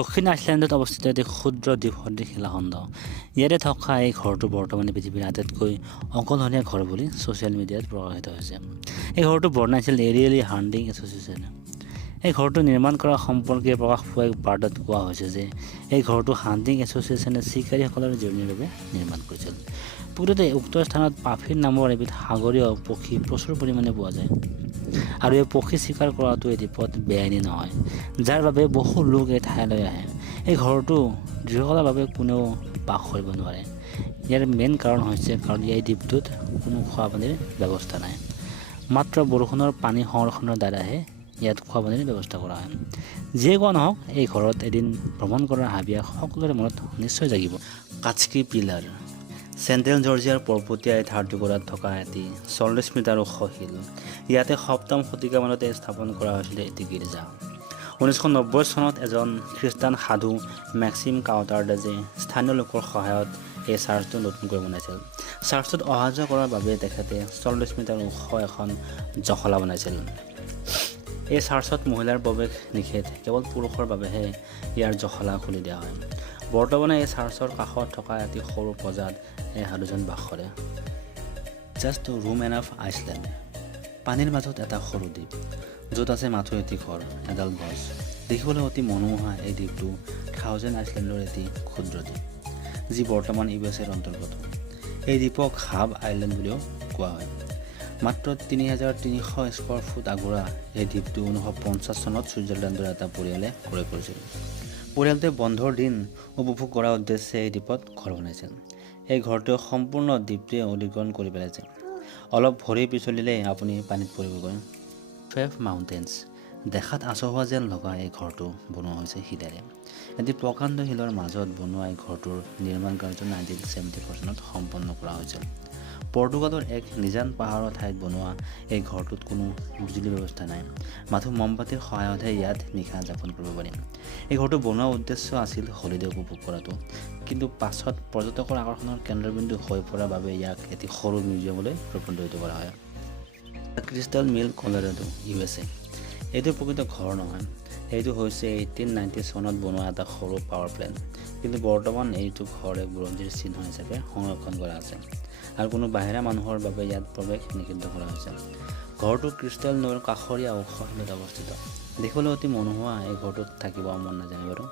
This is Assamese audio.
দক্ষিণ আইচলেণ্ডত অৱস্থিত এটি ক্ষুদ্ৰ দ্বীপ সদৃশ শিলাখণ্ড। ইয়াতে থকা এই ঘৰটো বৰ্তমানে পৃথিৱীৰ আটাইতকৈ অকলশৰীয়া ঘৰ বুলি ছ'চিয়েল মিডিয়াত প্ৰকাশিত হৈছে। এই ঘৰটো বনাইছিল এৰিয়েলি হাণ্টিং এছ'চিয়েশ্যনে। এই ঘৰটো নিৰ্মাণ কৰা সম্পৰ্কে প্ৰকাশ পোৱা এক বাৰ্তাত কোৱা হৈছে যে এই ঘৰটো হাণ্টিং এছ'চিয়েশ্যনে চিকাৰীসকলৰ জিৰণিৰ বাবে নিৰ্মাণ কৰিছিল। প্ৰকৃততে উক্ত স্থানত পাফিন নামৰ এবিধ সাগৰীয় পক্ষী প্ৰচুৰ পৰিমাণে পোৱা যায় আৰু এই পক্ষী চিকাৰ কৰাটো এই দ্বীপত বেআইনী নহয়, যাৰ বাবে বহু লোক এই ঠাইলৈ আহে। এই ঘৰটো দীৰ্ঘকালৰ বাবে কোনেও বাস কৰিব নোৱাৰে। ইয়াৰ মেইন কাৰণ হৈছে কাৰণ এই দ্বীপটোত কোনো খোৱা পানীৰ ব্যৱস্থা নাই। মাত্ৰ বৰষুণৰ পানী সংৰক্ষণৰ দ্বাৰাহে ইয়াত খোৱা পানীৰ ব্যৱস্থা কৰা হয়। যিয়ে কোৱা নহওক, এই ঘৰত এদিন ভ্ৰমণ কৰাৰ হাবিয়াস সকলোৰে মনত নিশ্চয় জাগিব। কাস্কি পিলাৰ চেণ্ট্ৰেল জৰ্জিয়াৰ পৰ্বতীয়া এই ধাৰটুকুৰাত থকা এটি 40 মিটাৰ ওখ শিল। ইয়াতে 7ম শতিকামানতে স্থাপন কৰা হৈছিল এটি গীৰ্জা। 1990 চনত এজন খ্ৰীষ্টান সাধু মেক্সিম কাউটাৰডাজে স্থানীয় লোকৰ সহায়ত এই চাৰ্চটো নতুনকৈ বনাইছিল। চাৰ্চটোত অহা যোৱা কৰাৰ বাবে তেখেতে 40 মিটাৰ ওখ এখন জখলা বনাইছিল। এই চাৰ্চত মহিলাৰ প্ৰৱেশ নিষেধ, কেৱল পুৰুষৰ বাবেহে ইয়াৰ জখলা খুলি দিয়া হয়। বৰ্তমানে এই চাৰ্চৰ কাষত থকা এটি সৰু প্ৰজাত এই সাধুজন বাস কৰে। জাষ্ট ৰুম এনাফ আইচলেণ্ড পানীৰ মাজত এটা সৰু দ্বীপ, য'ত আছে মাথো এটি ঘৰ, এডাল গছ। দেখিবলৈ অতি মনোমোহা এই দ্বীপটো 1000 আইচলেণ্ডৰ এটি ক্ষুদ্ৰ দ্বীপ, যি বৰ্তমান USA অন্তৰ্গত। এই দ্বীপক হাব আইলেণ্ড বুলিও কোৱা হয়। মাত্ৰ 3300 স্কোৱাৰ ফুট আগুৰা এই দ্বীপটো 1950 চনত ছুইজাৰলেণ্ডৰ এটা পৰিয়ালে ক্ৰয় কৰিছিল। পৰিয়ালটোৱে বন্ধৰ দিন উপভোগ কৰাৰ উদ্দেশ্যে এই দ্বীপত ঘৰ বনাইছিল। এই ঘৰটোৱে সম্পূৰ্ণ দ্বীপটোৱে অধিগ্ৰহণ কৰি পেলাইছে। অলপ ভৰি পিছলিলেই আপুনি পানীত পৰিবগৈ। ফেফ মাউণ্টেইনছ দেখাত আচহুৱা যেন লগা এই ঘৰটো বনোৱা হৈছে শিলেৰে। এটি প্ৰকাণ্ড শিলৰ মাজত বনোৱা এই ঘৰটোৰ নিৰ্মাণ কাৰ্য 1970 চনত সম্পন্ন কৰা হৈছিল। পৰ্তুগালৰ এক নিজান পাহাৰৰ ঠাইত বনোৱা এই ঘৰটোত কোনো বিজুলী ব্যৱস্থা নাই। মাথো মমবাতিৰ সহায়তহে ইয়াত নিশা যাপন কৰিব পাৰিম। এই ঘৰটো বনোৱাৰ উদ্দেশ্য আছিল হলিডে উপভোগ কৰাটো, কিন্তু পাছত পৰ্যটকৰ আকৰ্ষণৰ কেন্দ্ৰবিন্দু হৈ পৰাৰ বাবে ইয়াক এটি সৰু মিউজিয়ামলৈ ৰূপান্তৰিত কৰা হয়। ক্ৰিষ্টেল মিল কলৰেডো USA এইটো প্ৰকৃত ঘৰ নহয়, এইটো হৈছে 1890 চনত বনোৱা এটা সৰু পাৱাৰ প্লেণ্ট। কিন্তু বৰ্তমান এইটো ঘৰ এক বুৰঞ্জীৰ চিহ্ন হিচাপে সংৰক্ষণ কৰা আছে আৰু কোনো বাহিৰা মানুহৰ বাবে ইয়াত প্ৰৱেশ নিষিদ্ধ কৰা হৈছে। ঘৰটো ক্ৰিষ্টেল নৈৰ কাষৰীয়া ওখ শিলত অৱস্থিত। দেখিবলৈ অতি মনোমোহা। এই ঘৰটোত থাকিব মন নাযায় বাৰু।